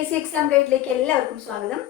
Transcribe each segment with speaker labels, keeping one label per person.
Speaker 1: S C exam ഗൈഡിലേക്ക് എല്ലാവർക്കും സ്വാഗതം.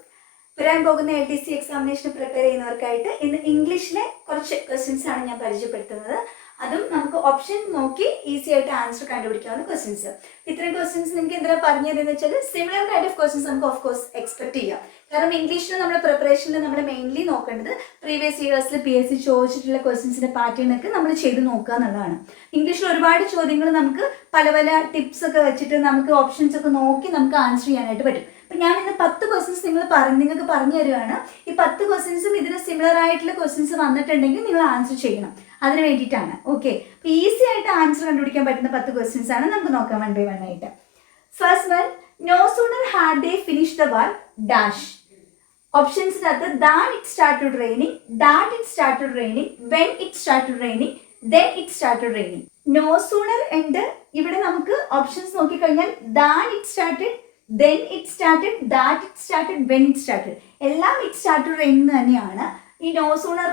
Speaker 1: വരാൻ പോകുന്ന എൽ ഡി സി എക്സാമിനേഷന് പ്രിപ്പയർ ചെയ്യുന്നവർക്കായിട്ട് ഇന്ന് ഇംഗ്ലീഷിലെ കുറച്ച് ക്വസ്റ്റ്യൻസ് ആണ് ഞാൻ പരിചയപ്പെടുത്തുന്നത്. അതും നമുക്ക് ഓപ്ഷൻ നോക്കി ഈസി ആയിട്ട് ആൻസർ കണ്ടുപിടിക്കാവുന്ന ക്വസ്റ്റ്യൻസ് ഇത്രയും ക്വസ്റ്റ്യൻസ് നിങ്ങൾക്ക് എന്താ പറഞ്ഞു വെച്ചാൽ സിമിലർ ടൈപ്പ് ഓഫ് ക്വസ്റ്റ്യൻസ് നമുക്ക് ഓഫ് കോഴ്സ് എക്സ്പെക്ട് ചെയ്യാം. കാരണം ഇംഗ്ലീഷിൽ നമ്മുടെ പ്രിപ്പറേഷനിൽ നമ്മൾ മെയിൻലി നോക്കേണ്ടത് പ്രീവിയസ് ഇയേഴ്സിൽ പി എസ് സി ചോദിച്ചിട്ടുള്ള ക്വസ്റ്റ്യൻസിന്റെ പാറ്റേൺ ഒക്കെ നമ്മൾ ചെയ്ത് നോക്കുക എന്നുള്ളതാണ്. ഇംഗ്ലീഷിൽ ഒരുപാട് ചോദ്യങ്ങൾ നമുക്ക് പല പല ടിപ്സ് ഒക്കെ വെച്ചിട്ട് നമുക്ക് ഓപ്ഷൻസ് ഒക്കെ നോക്കി നമുക്ക് ആൻസർ ചെയ്യാനായിട്ട് പറ്റും. അപ്പൊ ഞാൻ ഇന്ന് പത്ത് ക്വസ്റ്റ്യൻസ് നിങ്ങൾ പറഞ്ഞു നിങ്ങൾക്ക് പറഞ്ഞു തരുവാണ്. ഈ പത്ത് ക്വസ്റ്റ്യൻസും ഇതിന് സിമിലർ ആയിട്ടുള്ള ക്വസ്റ്റ്യൻസ് വന്നിട്ടുണ്ടെങ്കിൽ നിങ്ങൾ ആൻസർ ചെയ്യണം. അതിന് വേണ്ടിയിട്ടാണ്. ഓക്കെ അപ്പോൾ ഈസി ആയിട്ട് ആൻസർ കണ്ടുപിടിക്കാൻ പറ്റുന്ന പത്ത് ക്വസ്റ്റ്യൻസ് ആണ് നമുക്ക് നോക്കാം വൺ ബൈ വൺ ആയിട്ട്. First one no sooner had they finish the work dash ഓപ്ഷൻസിനകത്ത് than it started raining that it started raining when it started raining then it started raining no sooner ഉണ്ട് ഇവിടെ നമുക്ക് options നോക്കിക്കഴിഞ്ഞാൽ than it started then it started that it started when it started എല്ലാം it start to raining തന്നെയാണ്. ഈ no sooner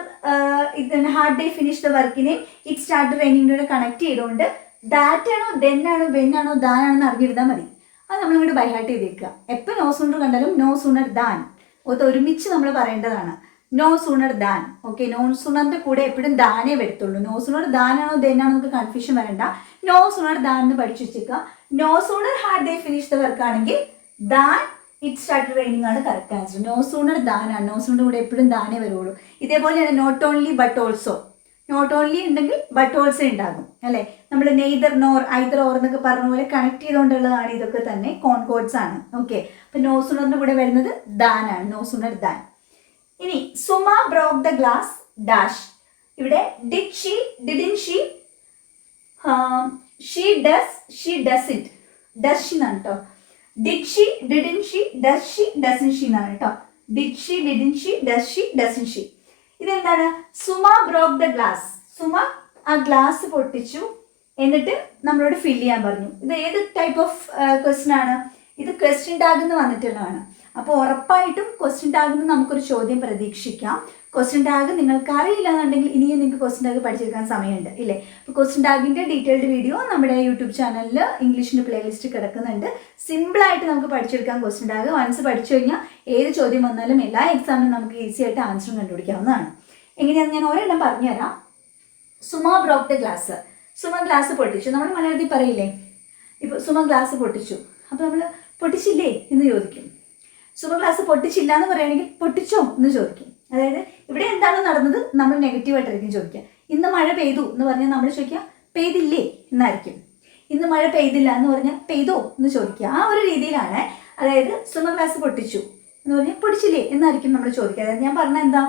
Speaker 1: ഇത് hard they finish the വർക്കിനെ it start റെയിനിങ്ങിനോട് കണക്ട് ചെയ്തുകൊണ്ട് ദാറ്റ് ആണോ ദെൻ ആണോ വെൻ ആണോ ദാൻ ആണെന്ന് അറിഞ്ഞിരുന്നാൽ മതി. അത് നമ്മളിങ്ങോട്ട് ബൈഹാർട്ട് ചെയ്തേക്കുക എപ്പോൾ നോ സൂണർ കണ്ടാലും നോ സൂണർ ദാൻ അത് ഒരുമിച്ച് നമ്മൾ പറയേണ്ടതാണ്. No sooner than okay no സൂണറിന്റെ കൂടെ എപ്പോഴും ദാനേ വരത്തുള്ളൂ. നോ സൂണർ ദാനാണോ ആണോ നമുക്ക് കൺഫ്യൂഷൻ വരണ്ട. നോ സൂണർ ദാൻ എന്ന് പഠിച്ചു വെച്ചേക്കുക no sooner had they finish the work ആണെങ്കിൽ ദാൻ ഇറ്റ് സ്റ്റാർട്ട് റെയിനിങ് ആണ് കറക്റ്റ് ആൻസർ നോ സൂണർ ദാനാണ് നോ സൂണർ കൂടെ എപ്പോഴും ദാനേ വരുള്ളൂ ഇതേപോലെയാണ് not only but also not only ഉണ്ടെങ്കിൽ ബട്ട് ഓൾസോ ഉണ്ടാകും അല്ലേ? നമ്മൾ നെയ്തർ നോർ ഐതർ ഓർ എന്നൊക്കെ പറഞ്ഞ പോലെ കണക്ട് ചെയ്തുകൊണ്ടുള്ളതാണ് ഇതൊക്കെ തന്നെ കോൺകോഡ്സ് ആണ്. ഓക്കെ അപ്പൊ നോ സൂണറിന്റെ കൂടെ വരുന്നത് ദാനാണ്. No sooner than. ഇനി Suma broke the glass dash ഇവിടെ did she didn't she she does she does it does എന്നാണ് കേട്ടോ did she didn't she does she doesn't she എന്നാണ് കേട്ടോ. Did she didn't she does she doesn't she ഇതെന്താണ്? Suma broke the glass Suma ആ glass പൊട്ടിച്ചു. എന്നിട്ട് നമ്മളോട് ഫിൽ ചെയ്യാൻ പറഞ്ഞു. ഇത് ഏത് ടൈപ്പ് ഓഫ് ക്വസ്റ്റ്യൻ ആണ്? ഇത് ക്വസ്റ്റ്യൻ ടാഗ് എന്ന് വന്നിട്ടുള്ളതാണ്. അപ്പോൾ ഉറപ്പായിട്ടും ക്വസ്റ്റ്യൻ ടാഗിൽ നിന്ന് നമുക്കൊരു ചോദ്യം പ്രതീക്ഷിക്കാം. ക്വസ്റ്റ്യൻ ടാഗ് നിങ്ങൾക്ക് അറിയില്ല എന്നുണ്ടെങ്കിൽ ഇനിയും നിങ്ങൾക്ക് ക്വസ്റ്റ്യൻ ടാഗ് പഠിച്ചെടുക്കാൻ സമയമുണ്ട് ഇല്ലേ? അപ്പോൾ ക്വസ്റ്റ്യൻ ടാഗിന്റെ ഡീറ്റെയിൽഡ് വീഡിയോ നമ്മുടെ യൂട്യൂബ് ചാനലിൽ ഇംഗ്ലീഷിന്റെ പ്ലേലിസ്റ്റ് കിടക്കുന്നുണ്ട്. സിമ്പിളായിട്ട് നമുക്ക് പഠിച്ചെടുക്കാം ക്വസ്റ്റ്യൻ ടാഗ് വൺസ് പഠിച്ചു കഴിഞ്ഞാൽ ഏത് ചോദ്യം വന്നാലും എല്ലാ എക്സാമിനും നമുക്ക് ഈസി ആയിട്ട് ആൻസറും കണ്ടുപിടിക്കാവുന്നതാണ്. എങ്ങനെയാണെന്ന് ഞാൻ ഒരെണ്ണം പറഞ്ഞുതരാം. Suma broke the glass Suma glass പൊട്ടിച്ചു. നമ്മൾ മലയാളത്തിൽ പറയില്ലേ? ഇപ്പോൾ സുമ ഗ്ലാസ് പൊട്ടിച്ചു. അപ്പോൾ നമ്മൾ പൊട്ടിച്ചില്ലേ എന്ന് ചോദിക്കും. സുമ ഗ്ലാസ് പൊട്ടിച്ചില്ല എന്ന് പറയുകയാണെങ്കിൽ പൊട്ടിച്ചോ എന്ന് ചോദിക്കും. അതായത് ഇവിടെ എന്താണ് നടന്നത്? നമ്മൾ നെഗറ്റീവായിട്ടായിരിക്കും ചോദിക്കുക. ഇന്ന് മഴ പെയ്തു എന്ന് പറഞ്ഞാൽ നമ്മൾ ചോദിക്കുക പെയ്തില്ലേ എന്നായിരിക്കും. ഇന്ന് മഴ പെയ്തില്ല എന്ന് പറഞ്ഞാൽ പെയ്തോ എന്ന് ചോദിക്കുക. ആ ഒരു രീതിയിലാണ് അതായത് സ്വന്തം ക്ലാസ് പൊട്ടിച്ചു എന്ന് പറഞ്ഞാൽ പൊടിച്ചില്ലേ എന്നായിരിക്കും നമ്മൾ ചോദിക്കുക. അതായത് ഞാൻ പറഞ്ഞ എന്താ?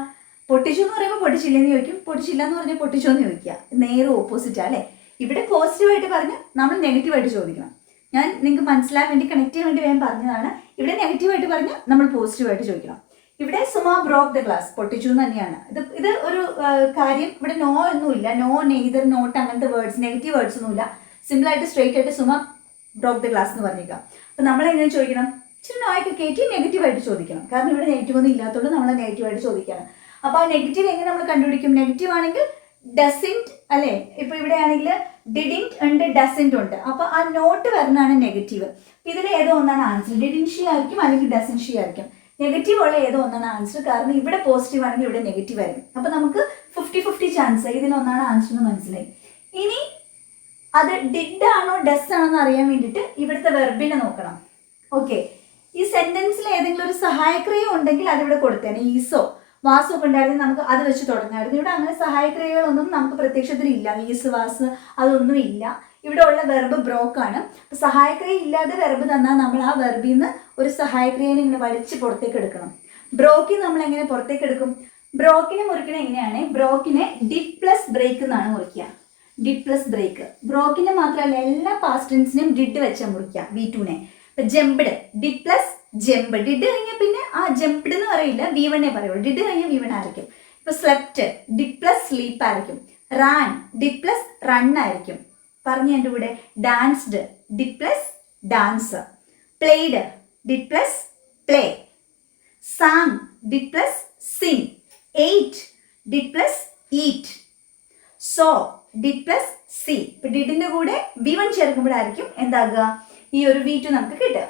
Speaker 1: പൊട്ടിച്ചു എന്ന് പറയുമ്പോൾ പൊട്ടിച്ചില്ല എന്ന് ചോദിക്കും. പൊടിച്ചില്ല എന്ന് പറഞ്ഞാൽ പൊട്ടിച്ചോ എന്ന് ചോദിക്കുക. നേരെ ഓപ്പോസിറ്റാ അല്ലേ? ഇവിടെ പോസിറ്റീവായിട്ട് പറഞ്ഞ് നമ്മൾ നെഗറ്റീവായിട്ട് ചോദിക്കണം. ഞാൻ നിങ്ങൾക്ക് മനസ്സിലാൻ വേണ്ടി കണക്ട് ചെയ്യാൻ വേണ്ടി വേഗം പറഞ്ഞതാണ്. ഇവിടെ നെഗറ്റീവായിട്ട് പറഞ്ഞ് നമ്മൾ പോസിറ്റീവായിട്ട് ചോദിക്കണം. ഇവിടെ സുമ ബ്രോക്ക് ദ ഗ്ലാസ് പൊട്ടിച്ചു എന്ന് തന്നെയാണ്. ഇത് ഇത് ഒരു കാര്യം ഇവിടെ നോ ഒന്നുമില്ല നോ നെയ്തർ നോട്ട് അങ്ങനത്തെ വേർഡ്സ് നെഗറ്റീവ് വേർഡ്സ് ഒന്നുമില്ല സിമ്പിൾ ആയിട്ട് സ്ട്രേറ്റ് ആയിട്ട് സുമ ബ്രോക്ക് ദ ഗ്ലാസ് എന്ന് പറഞ്ഞേക്കാം. അപ്പം നമ്മൾ എങ്ങനെ ചോദിക്കണം? ഇച്ചിരി നോയൊക്കെ കയറ്റി നെഗറ്റീവായിട്ട് ചോദിക്കണം. കാരണം ഇവിടെ നെഗറ്റീവ് ഒന്നും ഇല്ലാത്തതുകൊണ്ട് നമ്മൾ നെഗറ്റീവായിട്ട് ചോദിക്കണം അപ്പോൾ ആ നെഗറ്റീവ് എങ്ങനെ നമ്മൾ കണ്ടുപിടിക്കും? നെഗറ്റീവ് ആണെങ്കിൽ ഡസിന്റ് അല്ലേ? ഇപ്പോൾ ഇവിടെ ആണെങ്കിൽ ഡിഡിന്റ് ഉണ്ട് ഡസിന്റ് ഉണ്ട്. അപ്പോൾ ആ നോട്ട് വരുന്നതാണ് നെഗറ്റീവ് ഇതിൽ ഏതോ ഒന്നാണ് ആൻസർ ഡിഡിൻ ഷീ ആയിരിക്കും അല്ലെങ്കിൽ ഡസിൻ ഷീ ആയിരിക്കും. നെഗറ്റീവ് ഉള്ള ഏതോ ഒന്നാണ് ആൻസർ കാരണം ഇവിടെ പോസിറ്റീവ് ആണെങ്കിൽ ഇവിടെ നെഗറ്റീവ് ആയിരിക്കും. അപ്പൊ നമുക്ക് ഫിഫ്റ്റി ഫിഫ്റ്റി ചാൻസ് ഇതിലൊന്നാണ് ആൻസർ എന്ന് മനസ്സിലായി. ഇനി അത് ഡിഡ് ആണോ ഡസ് ആണോ എന്ന് അറിയാൻ വേണ്ടിയിട്ട് ഇവിടുത്തെ വെർബിനെ നോക്കണം. ഓക്കെ ഈ സെന്റൻസിൽ ഏതെങ്കിലും ഒരു സഹായക്രിയ ഉണ്ടെങ്കിൽ അതിവിടെ കൊടുത്തേനെ. ഈസോ. വാസോ ഒക്കെ ഉണ്ടായിരുന്നു. നമുക്ക് അത് വെച്ച് തുടങ്ങായിരുന്നു. ഇവിടെ അങ്ങനെ സഹായക്രിയകളൊന്നും നമുക്ക് പ്രത്യക്ഷത്തിൽ ഇല്ല. ഈസ് വാസ് അതൊന്നും ഇല്ല. ഇവിടെ ഉള്ള വെർബ് ബ്രോക്ക് ആണ്. അപ്പൊ സഹായക്രിയ ഇല്ലാതെ വെർബ് തന്നാൽ നമ്മൾ ആ വെർബിൽ നിന്ന് ഒരു സഹായക്രിയനെ ഇങ്ങനെ വലിച്ച് പുറത്തേക്ക് എടുക്കണം. ബ്രോക്കിൽ നമ്മൾ എങ്ങനെ പുറത്തേക്ക് എടുക്കും? ബ്രോക്കിനെ മുറിക്കണ എങ്ങനെയാണ്? ബ്രോക്കിനെ ഡിഡ് പ്ലസ് ബ്രേക്ക് എന്നാണ് മുറിക്കുക. ഡിഡ് പ്ലസ് ബ്രേക്ക് ബ്രോക്കിനെ മാത്രമല്ല എല്ലാ പാസ്റ്റൻസിനും ഡിഡ് വെച്ചാൽ മുറിക്കുക. V ടുനെ jumped did plus jump did കഴിഞ്ഞാൽ പിന്നെ ആ ജംപ്ഡ് എന്ന് പറയില്ല. വി വണ്ണേ പറയുള്ളൂ. ഡിഡ് കഴിഞ്ഞാൽ വി വൺ ആയിരിക്കും. ഇപ്പൊ സ്ലെപ്റ്റ് ഡിഡ് പ്ലസ് സ്ലീപ്പ് ആയിരിക്കും. റാൻ ഡിഡ് പ്ലസ് റൺ ആയിരിക്കും. പറഞ്ഞു എന്റെ കൂടെ danced did plus dance played did plus play sang did plus sing ate did plus eat saw did plus see ഇപ്പൊ ഡിഡിന്റെ കൂടെ വി വൺ ചേർക്കുമ്പോഴായിരിക്കും എന്താകുക? ഈ ഒരു വി ടു നമുക്ക് കിട്ടുക.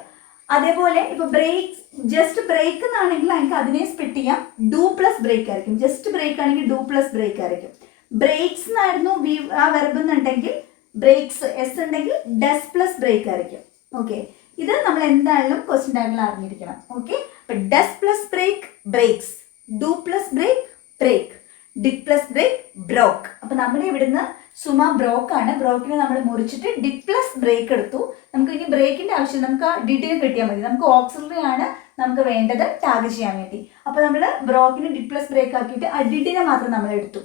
Speaker 1: അതേപോലെ ഇപ്പൊ ബ്രേക്ക് ജസ്റ്റ് ബ്രേക്ക് എന്നാണെങ്കിൽ എനിക്ക് അതിനെ സ്പിറ്റ് ചെയ്യാം. ഡു പ്ലസ് ബ്രേക്ക് ആയിരിക്കും. ജസ്റ്റ് ബ്രേക്ക് ആണെങ്കിൽ ഡു പ്ലസ് ബ്രേക്ക് ആയിരിക്കും. ബ്രേക്സ് എന്നായിരുന്നു വി ആ വെർബ് എന്നുണ്ടെങ്കിൽ ബ്രേക്സ് എസ് ഉണ്ടെങ്കിൽ ഡസ് പ്ലസ് ബ്രേക്ക് ആയിരിക്കും. ഓക്കെ ഇത് നമ്മൾ എന്തായാലും ക്വസ്റ്റ്യൻ ടാങ്കിൽ അറിഞ്ഞിരിക്കണം. ഓക്കെ അപ്പൊ does plus break breaks do plus break break did plus break broke അപ്പൊ നമ്മുടെ ഇവിടുന്ന് സുമ ബ്രോക്ക് ആണ്. ബ്രോക്കിനെ നമ്മൾ മുറിച്ചിട്ട് ഡിക് പ്ലസ് ബ്രേക്ക് എടുത്തു. നമുക്ക് ഇനി ബ്രേക്കിന്റെ ആവശ്യം നമുക്ക് ആ ഡിഡിന് കിട്ടിയാൽ മതി. നമുക്ക് ഓക്സിലറി ആണ് നമുക്ക് വേണ്ടത് ടാഗ് ചെയ്യാൻ വേണ്ടി. അപ്പൊ നമ്മൾ ബ്രോക്കിന് ഡിഡ് പ്ലസ് ബ്രേക്ക് ആക്കിയിട്ട് ആ ഡിഡിനെ മാത്രം നമ്മൾ എടുത്തു.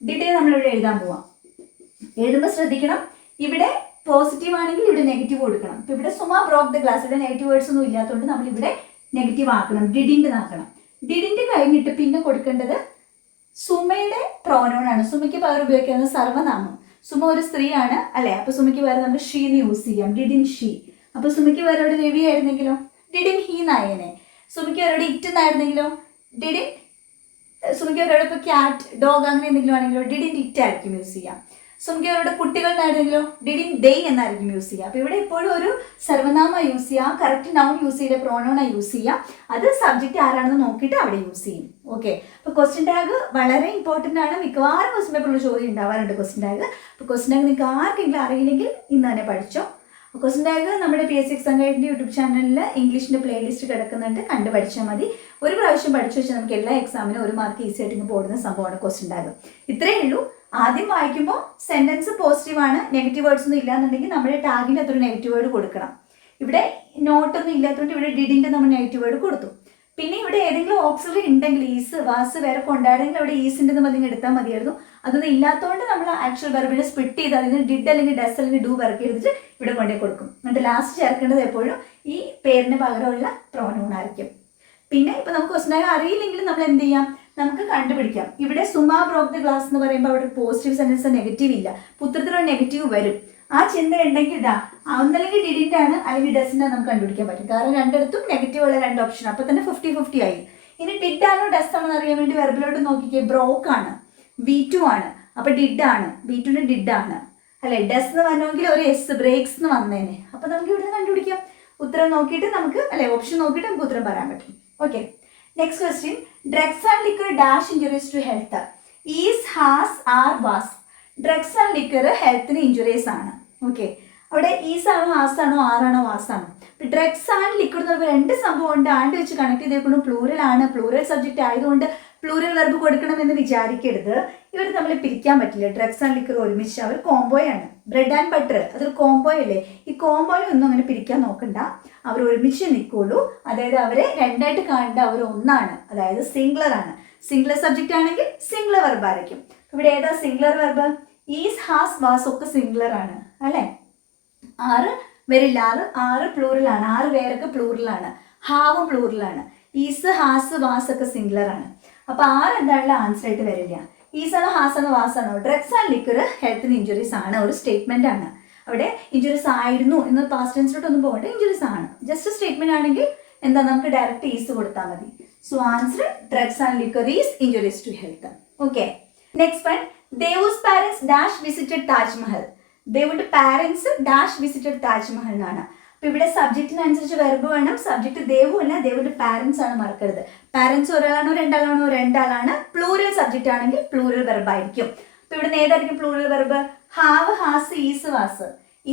Speaker 1: ഡിഡിനെ നമ്മൾ ഇവിടെ എഴുതാൻ പോവാം. എഴുതുമ്പോൾ ശ്രദ്ധിക്കണം. ഇവിടെ പോസിറ്റീവ് ആണെങ്കിൽ ഇവിടെ നെഗറ്റീവ് കൊടുക്കണം. ഇപ്പൊ ഇവിടെ സുമ ബ്രോക്ക് ദ ഗ്ലാസ് ഇവിടെ നെഗറ്റീവ് വേർഡ്സ് ഒന്നും ഇല്ലാത്തതുകൊണ്ട് നമ്മൾ ഇവിടെ നെഗറ്റീവ് ആക്കണം. ഡിഡിന്റെ ആക്കണം ഡിഡിന്റെ കഴിഞ്ഞിട്ട് പിന്നെ കൊടുക്കേണ്ടത് സുമയുടെ പ്രോനോൺ ആണ്. സുമയ്ക്ക് പകരം ഉപയോഗിക്കുന്നത് സർവനാമം. സുമ ഒരു സ്ത്രീയാണ് അല്ലെ? അപ്പൊ സുമയ്ക്ക് പകരം നമ്മൾ ഷീന്ന് യൂസ് ചെയ്യാം. ഡിഡിൻ ഷീ അപ്പൊ സുമയ്ക്ക് പകരം ഇവിടെ രവി ആയിരുന്നെങ്കിലോ? ഡിഡിൻ ഹീ നായനെ സുമയ്ക്ക് പകരം ഇവിടെ ഇറ്റ് എന്നായിരുന്നെങ്കിലോ ഡിഡിൻ സുമയ്ക്ക് അവരോട് ഇപ്പൊ ക്യാറ്റ് ഡോഗ് അങ്ങനെ എന്തെങ്കിലും ആണെങ്കിലോ? ഡിഡിൻ ഇറ്റ് ആയിരിക്കും യൂസ് ചെയ്യാം. സുമിക്ക് അവരുടെ കുട്ടികൾ എന്നായിരുന്നെങ്കിലോ ഡിഡിൻ ഡേ എന്നായിരിക്കും യൂസ് ചെയ്യുക. അപ്പോൾ ഇവിടെ എപ്പോഴും ഒരു സർവനാമ യൂസ് ചെയ്യുക കറക്റ്റ് നൗൺ യൂസ് ചെയ്ത പ്രോണോണ യൂസ് ചെയ്യുക. അത് സബ്ജക്റ്റ് ആരാണെന്ന് നോക്കിയിട്ട് അവിടെ യൂസ് ചെയ്യും. ഓക്കെ അപ്പോൾ ക്വസ്റ്റ്യൻ ടാഗ് വളരെ ഇമ്പോർട്ടന്റ് ആണ്. മിക്കവാറും ക്വസ്റ്റ്യൻ പേപ്പറിൽ ചോദ്യം ഉണ്ടാവാറുണ്ട് ക്വസ്റ്റ്യൻ ടാഗ് അപ്പോൾ ക്വസ്റ്റ്യൻ ടാഗ് നിങ്ങൾക്ക് ആർക്കെങ്കിലും അറിയില്ലെങ്കിൽ ഇന്ന് തന്നെ പഠിച്ചോ. ക്വസ്റ്റ്യൻ ടാഗ് നമ്മുടെ P S C exam YouTube ചാനലിൽ ഇംഗ്ലീഷിന്റെ പ്ലേലിസ്റ്റ് കിടക്കുന്നുണ്ട്. കണ്ട് പഠിച്ചാൽ മതി. ഒരു പ്രാവശ്യം പഠിച്ചു വെച്ചാൽ നമുക്ക് എല്ലാ എക്സാമിനും ഒരു മാർക്ക് ഈസി ആയിട്ട് ഇങ്ങ് പോകുന്ന സംഭവമാണ് ക്വസ്റ്റ്യൻ ടാഗ് ഇത്രയേ ഉള്ളൂ. ആദ്യം വായിക്കുമ്പോൾ സെന്റൻസ് പോസിറ്റീവ് ആണ് നെഗറ്റീവ് വേർഡ്സ് ഒന്നും ഇല്ലാന്നുണ്ടെങ്കിൽ നമ്മുടെ ടാഗിന്റെ അത്ര നെഗറ്റീവ് വേർഡ് കൊടുക്കണം. ഇവിടെ നോട്ടൊന്നും ഇല്ലാത്തതുകൊണ്ട് ഇവിടെ ഡിഡിന്റെ നമ്മൾ നെഗറ്റീവ് വേർഡ് കൊടുത്തു. പിന്നെ ഇവിടെ ഏതെങ്കിലും ഓപ്ഷനിൽ ഉണ്ടെങ്കിൽ ഈസ് വാസ് വേറെ കൊണ്ടാടെങ്കിൽ അവിടെ ഈസിന്റെ നമ്മൾ എടുത്താൽ മതിയായിരുന്നു. അതൊന്നും ഇല്ലാത്തതുകൊണ്ട് നമ്മൾ ആക്ച്വൽ വെർബിനെ സ്പ്ലിറ്റ് ചെയ്ത് അതിന് ഡിഡ് അല്ലെങ്കിൽ ഡസ് അല്ലെങ്കിൽ ഡു വർക്ക് എടുത്തിട്ട് ഇവിടെ കൊണ്ടേ കൊടുക്കും. എന്നിട്ട് ലാസ്റ്റ് ചേർക്കേണ്ടത് എപ്പോഴും ഈ പേരിന് പകരമുള്ള പ്രോനൗൺ ആയിരിക്കും. പിന്നെ ഇപ്പൊ നമുക്ക് ക്വസ്റ്റിനായി അറിയില്ലെങ്കിൽ നമ്മൾ എന്ത് ചെയ്യാം? നമുക്ക് കണ്ടുപിടിക്കാം. ഇവിടെ സുമാ ബ്രോക്ക് ദ ഗ്ലാസ് എന്ന് പറയുമ്പോൾ അവിടെ പോസിറ്റീവ് സെന്റൻസ് നെഗറ്റീവ് ഇല്ല. പുത്രത്തിലൊരു നെഗറ്റീവ് വരും. ആ ചിന്ത ഉണ്ടെങ്കിൽ ഇതാ ഒന്നല്ലെങ്കിൽ ഡിഡിന്റെ ആണ് അല്ലെങ്കിൽ ഡസിന്റെ നമുക്ക് കണ്ടുപിടിക്കാൻ പറ്റും. കാരണം രണ്ടിടത്തും നെഗറ്റീവ് ഉള്ള രണ്ട് ഓപ്ഷൻ അപ്പൊ തന്നെ ഫിഫ്റ്റി ഫിഫ്റ്റി ആയി. ഇനി ഡിഡ് ആണോ ഡസ് ആണോ എന്ന് അറിയാൻ വേണ്ടി വെർബിലോട്ട് നോക്കിക്കേ ബ്രോക്ക് ആണ്. വി ടു ആണ്. അപ്പൊ ഡിഡ് ആണ്. വി ടുന് ഡിഡ് ആണ്. അല്ലെ ഡസ് എന്ന് പറഞ്ഞെങ്കിൽ ഒരു എസ് ബ്രേക്സ് എന്ന് വന്നേനെ. അപ്പൊ നമുക്ക് ഇവിടെ കണ്ടുപിടിക്കാം. ഉത്തരം നോക്കിയിട്ട് നമുക്ക് അല്ലെ ഓപ്ഷൻ നോക്കിയിട്ട് നമുക്ക് ഉത്തരം പറയാൻ പറ്റും. Okay next question drugs and liquor dash injuries to health is has are was drugs and liquor ഹെൽത്തിന് ഇഞ്ചുറീസ് ആണ്. ഓക്കെ അവിടെ ഈസ് ആണോ ഹാസ് ആണോ ആറാണോ വാസ് ആണോ. ഡ്രഗ്സ് ആൻഡ് ലിക്വിഡ് എന്ന് പറയുമ്പോൾ രണ്ട് സംഭവം ഉണ്ട്. ആണ്ട് വെച്ച് കണക്ട് ചെയ്തേക്കുന്നു. പ്ലൂറൽ ആണ്. പ്ലൂറൽ സബ്ജക്റ്റ് ആയതുകൊണ്ട് പ്ലൂറൽ വെർബ് കൊടുക്കണമെന്ന് വിചാരിക്കരുത്. ഇവർ തമ്മിൽ പിരിക്കാൻ പറ്റില്ല. ഡ്രഗ്സ് ആൻഡ് ലിക്കർ ഒരുമിച്ച് അവർ കോംബോയാണ് ബ്രെഡ് ആൻഡ് ബട്ടർ അതൊരു കോംബോ അല്ലേ? ഈ കോംബോയിൽ ഒന്നും അങ്ങനെ പിരിക്കാൻ നോക്കണ്ട. അവർ ഒരുമിച്ച് നിൽക്കുള്ളൂ അതായത് അവരെ രണ്ടായിട്ട് കാണേണ്ട അവർ ഒന്നാണ്. അതായത് സിംഗ്ലർ ആണ്. സിംഗ്ലർ സബ്ജക്റ്റ് ആണെങ്കിൽ സിംഗ്ലർ വെർബ് ആയിരിക്കും. ഇവിടെ ഏതാ singular verb is has was ഒക്കെ സിംഗ്ലർ ആണ്. അല്ലേ? ആറ് വരില്ല. ആറ് ആറ് പ്ലൂറിലാണ് ആറ് പേരൊക്കെ പ്ലൂറിലാണ് ഹാവും പ്ലൂറിലാണ് ഈസ് ഹാസ് വാസ് ഒക്കെ സിംഗുലർ ആണ്. അപ്പൊ ആറ് എന്താണുള്ള ആൻസർ ആയിട്ട് വരില്ല. ഈസ് ആണോ ഹാസ് ആണോ വാസ് ഡ്രഗ്സ് ആൻഡ് ലിക്വർ ഹെൽത്തിന് ഇഞ്ചുറീസ് ആണ്. ഒരു സ്റ്റേറ്റ്മെന്റ് ആണ്. അവിടെ ഇഞ്ചുറീസ് ആയിരുന്നു എന്ന് പാസ്റ്റ് ടെൻസിലോട്ട് ഒന്നും പോകണ്ട. ഇഞ്ചുറീസ് ആണ്. ജസ്റ്റ് സ്റ്റേറ്റ്മെന്റ് ആണെങ്കിൽ എന്താ? നമുക്ക് ഡയറക്റ്റ് ഈസ് കൊടുത്താൽ മതി. So answer drugs and liquor is injuries to health okay next one Devu's parents dash visited Taj Mahal. ദേവുടെ parents dash visited Taj Mahal എന്നാണ്. അപ്പൊ ഇവിടെ സബ്ജക്റ്റിനനുസരിച്ച് വെർബ് വേണം. സബ്ജക്റ്റ് ദേവു അല്ല ദേവുണ്ട് പാരൻസ് ആണ് മറക്കരുത്. പാരന്റ്സ് ഒരാളാണോ രണ്ടാളാണോ? രണ്ടാളാണ്. പ്ലൂറൽ സബ്ജക്റ്റ് ആണെങ്കിൽ പ്ലൂറൽ വെർബ് ആയിരിക്കും. അപ്പൊ ഇവിടെ ഏതായിരിക്കും plural verb have has is was.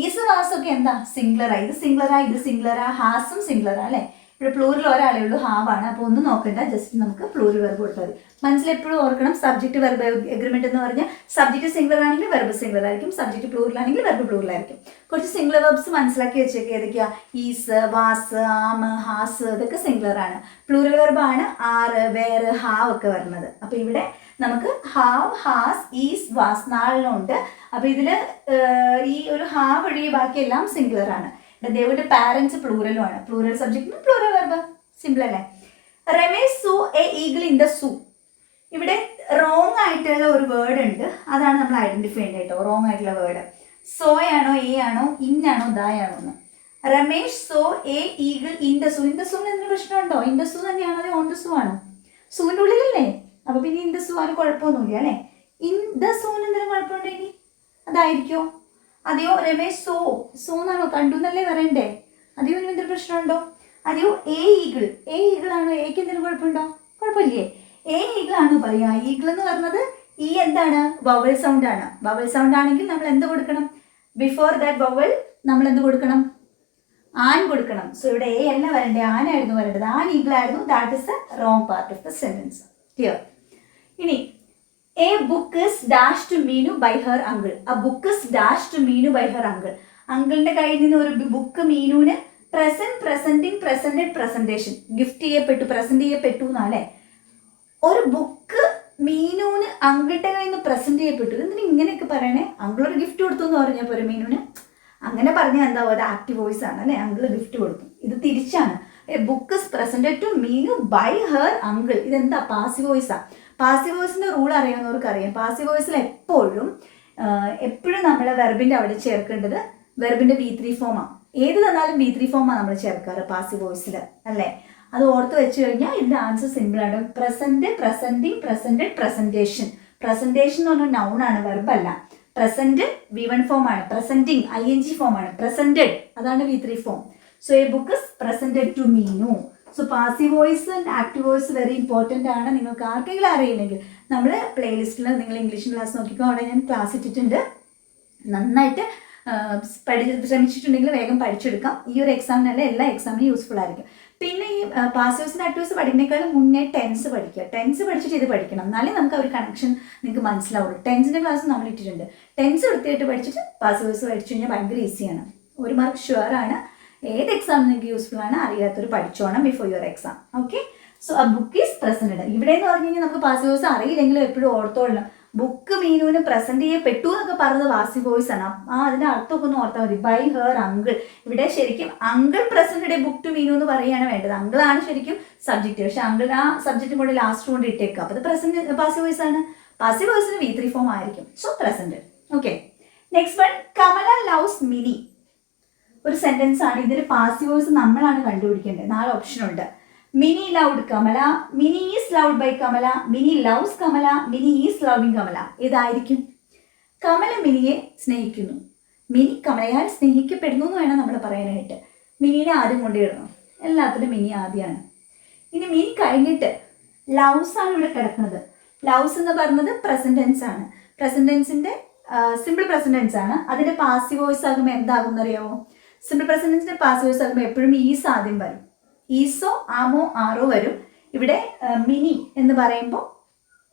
Speaker 1: Is was ഒക്കെ എന്താ സിംഗ്ലറാ ഇത് സിംഗ്ലറാ ഇത് സിംഗ്ലറാ ഹാസും സിംഗ്ലറാ അല്ലെ? ഇവിടെ പ്ലൂരിൽ ഒരാളേ ഉള്ളൂ ആണ് അപ്പോൾ ഒന്നും നോക്കണ്ട ജസ്റ്റ് നമുക്ക് പ്ലൂറിൽ വെർബ് കൊടുത്താൽ മതി. മനസ്സിലെപ്പോഴും ഓർക്കണം സബ്ജക്റ്റ് വെർബ് എഗ്രിമെന്റ് എന്ന് പറഞ്ഞാൽ സബ്ജക്റ്റ് സിംഗുലർ ആണെങ്കിൽ വെർബ് സിംഗുലർ ആയിരിക്കും സബ്ജക്റ്റ് പ്ലൂറിലാണെങ്കിൽ വെർബ് പ്ലൂറിലായിരിക്കും കുറച്ച് സിംഗുലർ വെർബ്സ് മനസ്സിലാക്കി വെച്ചേക്ക് ഏതൊക്കെയാ? ഈസ് വാസ് ആം ഹാസ് ഇതൊക്കെ സിംഗിളർ ആണ്. പ്ലൂറൽ വെർബാണ് ആറ് വേർ ഹാവ് ഒക്കെ വരുന്നത്. അപ്പൊ ഇവിടെ നമുക്ക് ഹാവ് ഹാസ് ഈസ് വാസ് നാലെണ്ണമുണ്ട് അപ്പൊ ഇതിൽ ഏർ, ഈ ഒരു ഹാവ് ഒഴികെ ബാക്കിയെല്ലാം സിംഗിളർ ആണ്. ദേവിന്റെ പാരന്റ്സ് പ്ലൂറലും ആണ്. പ്ലൂറൽ സബ്ജക്റ്റിന് പ്ലൂറൽ വെർബ് സിമ്പിൾ അല്ലേ? Ramesh saw a eagle in the zoo ഇവിടെ റോങ് ആയിട്ടുള്ള ഒരു വേർഡ് ഉണ്ട്. അതാണ് നമ്മൾ ഐഡന്റിഫൈ ചെയ്യേണ്ടത് കേട്ടോ. റോങ് ആയിട്ടുള്ള വേർഡ് സോ ആണോ എ ആണോ ഇൻ ആണോ ദായാണോ എന്ന്. Ramesh saw a eagle in the zoo in the സൂന്ന് എന്തെങ്കിലും പ്രശ്നമുണ്ടോ? ഇൻ ദ സൂ തന്നെയാണോ അതോ ഓൺ ദ സൂ ആണോ? സൂവിന്റെ ഉള്ളിലല്ലേ? അപ്പൊ പിന്നെ ഇൻ ദ സൂ ആണ് കുഴപ്പമൊന്നുമില്ല അല്ലേ? ഇൻ ദ സൂന്ന് എന്തെങ്കിലും കുഴപ്പമുണ്ടോ ഇനി? അതെയോ രമേശ് സോ സോ എന്നാണോ? കണ്ടു എന്നല്ലേ പറയണ്ടേ അതെയോ എന്തൊരു പ്രശ്നമുണ്ടോ? അതെയോ എ ഈഗിൾ എ ഈഗിൾ ആണോ? എക്ക് എന്തെങ്കിലും കുഴപ്പമുണ്ടോ? കുഴപ്പമില്ലേ. എ ഈഗിൾ ആണോ പറയുക? ഈഗിൾ എന്ന് പറഞ്ഞത് ഈ എന്താണ്? വവൽ സൗണ്ട് ആണ്. വവൽ സൗണ്ട് ആണെങ്കിൽ നമ്മൾ എന്ത് കൊടുക്കണം? ബിഫോർ ദാറ്റ് വവൽ നമ്മൾ എന്ത് കൊടുക്കണം? ആൻ കൊടുക്കണം. സോ ഇവിടെ എ അല്ല വരണ്ടേ. ആനായിരുന്നു വരേണ്ടത്. ആൻ ഈഗിൾ ആയിരുന്നു. That is the wrong part of the sentence clear ഇനി a book is dash to Meenu by her uncle a book is dash to Meenu by her uncle അങ്കിളിന്റെ കയ്യിൽ നിന്ന് ഒരു book മീനുവിന് present presenting presented presentation gift ചെയ്യപ്പെട്ടു present ചെയ്യപ്പെട്ടു എന്നാലേ ഒരു book മീനുവിന് അങ്കിളുടെ കയ്യിൽ നിന്ന് പ്രസന്റ് ചെയ്യപ്പെട്ടു. എന്തിനാ ഇങ്ങനെയൊക്കെ പറയണേ? അങ്കിൾ ഒരു ഗിഫ്റ്റ് കൊടുത്തു എന്ന് പറഞ്ഞപ്പോൾ ഒരു മീനുവിന്? അങ്ങനെ പറഞ്ഞാൽ എന്താ ഒരു ആക്റ്റീവ് വോയിസ് ആണ് അല്ലെ? അങ്കിൾ ഗിഫ്റ്റ് കൊടുത്തു. ഇത് തിരിച്ചാണ്. A book is presented to Meenu by her uncle ഇതെന്താ? പാസീവ് വോയിസാ പാസീവ് വോയിസിന്റെ റൂൾ അറിയാവുന്നവർക്ക് അറിയാം പാസീവ് വോയിസിൽ എപ്പോഴും എപ്പോഴും നമ്മൾ വെർബിന്റെ അവിടെ ചേർക്കേണ്ടത് വെർബിന്റെ വി ത്രീ ഫോമാണ് ഏത് തന്നാലും വി ത്രീ ഫോമാണ് നമ്മൾ ചേർക്കാറ് പാസീവ് വോയിസിൽ അല്ലേ? അത് ഓർത്ത് വെച്ച് കഴിഞ്ഞാൽ ഇതിന്റെ ആൻസർ സിമ്പിൾ ആണ്. Present presenting presented presentation presentation എന്ന് പറഞ്ഞ നൗൺ ആണ് വെർബല്ല പ്രസന്റ് വി വൺ ഫോം ആണ്. Presenting I N G form ആണ്. പ്രസന്റഡ് അതാണ് V three form so a book is presented to Meenu so passive voice and active voice very important ആണ്. നിങ്ങൾക്ക് ആർക്കെങ്കിലും അറിയില്ലെങ്കിൽ നമ്മൾ പ്ലേലിസ്റ്റിൽ നിങ്ങൾ ഇംഗ്ലീഷ് ക്ലാസ് നോക്കിക്കോ. അവിടെ ഞാൻ ക്ലാസ് ഇട്ടിട്ടുണ്ട്. നന്നായിട്ട് പഠി ശ്രമിച്ചിട്ടുണ്ടെങ്കിൽ വേഗം പഠിച്ചെടുക്കാം. ഈ ഒരു എക്സാമിനല്ല എല്ലാ എക്സാമിനും യൂസ്ഫുൾ ആയിരിക്കും. പിന്നെ ഈ പാസേഴ്സിന് ആക്ടേഴ്സ് പഠിക്കുന്നേക്കാളും മുന്നേ ടെൻസ് പഠിക്കുക. ടെൻസ് പഠിച്ചിട്ട് ഇത് പഠിക്കണം. എന്നാലേ നമുക്ക് ആ ഒരു കണക്ഷൻ നിങ്ങൾക്ക് മനസ്സിലാവുള്ളൂ. ടെൻസിന്റെ ക്ലാസ് നമ്മൾ ഇട്ടിട്ടുണ്ട്. ടെൻസ് വൃത്തിയായിട്ട് പഠിച്ചിട്ട് പാസേഴ്സ് പഠിച്ചു കഴിഞ്ഞാൽ ഭയങ്കര ഈസിയാണ് ഒരു മാർക്ക് ഷുവർ ആണ്. ഏത് എക്സാം നിങ്ങൾക്ക് യൂസ്ഫുൾ ആണ് അറിയാത്തൊരു പഠിച്ചോണം before your exam okay so ആ ബുക്ക് ഈസ് പ്രസന്റഡ് ഇവിടെ എന്ന് പറഞ്ഞു കഴിഞ്ഞാൽ നമുക്ക് പാസേഴ്സ് അറിയില്ലെങ്കിലും എപ്പോഴും ഓർത്തോളണം. ബുക്ക് മീനുവിന് പ്രസന്റ് ചെയ്യപ്പെട്ടു എന്നൊക്കെ പറഞ്ഞത് വാസി ബോയ്സ് ആണ്. ആ അതിന്റെ അർത്ഥമൊക്കെ ഒന്ന് ഓർത്താൽ മതി. ബൈ ഹെർ അങ്കിൾ ഇവിടെ ശരിക്കും uncle presented book to Meenu എന്ന് പറയുകയാണ് വേണ്ടത്. അങ്കിൾ ആണ് ശരിക്കും സബ്ജക്റ്റ് പക്ഷെ അങ്കിൾ ആ സബ്ജക്റ്റും കൂടെ ലാസ്റ്റ് കൊണ്ട് ഇട്ടേക്കുക. അപ്പൊ പ്രസന്റ് പാസി ബോയ്സ് ആണ്. പാസി ബോയ്സിന് വി ത്രീ ഫോം ആയിരിക്കും. So present okay next one Kamala loves Mini ഒരു സെന്റൻസ് ആണ്. ഇതിൽ പാസി വോയിസ് നമ്മളാണ് കണ്ടുപിടിക്കേണ്ടത്. നാല് ഓപ്ഷൻ ഉണ്ട്. Mini loved Kamala Mini is loved by Kamala Mini loves Kamala Mini is loving Kamala ഇതായിരിക്കും. കമല മിനിയെ സ്നേഹിക്കുന്നു. മിനി കമലയാൽ സ്നേഹിക്കപ്പെടുന്നു എന്ന് വേണം നമ്മൾ പറയാനായിട്ട്. മിനിനെ ആദ്യം കൊണ്ടുവരണം. എല്ലാത്തിലും മിനി ആദ്യമാണ് ഇനി മിനി കഴിഞ്ഞിട്ട് ലവ്സ് ആണ് ഇവിടെ കിടക്കുന്നത്. ലവ്സ് എന്ന് പറയുന്നത് പ്രസന്റൻസ് ആണ്. പ്രസന്റൻസിന്റെ സിമ്പിൾ പ്രസന്റൻസ് ആണ്. അതിന്റെ പാസി വോയിസ് ആകുമ്പോൾ എന്താകും എന്നറിയാമോ സിമ്പിൾ പ്രസന്റിന്റെ പാസീവ് വേഴ്സ് ആകുമ്പോൾ എപ്പോഴും ഈസ് ആദ്യം വരും. ഈസോ ആമോ ആറോ വരും. ഇവിടെ മിനി എന്ന് പറയുമ്പോൾ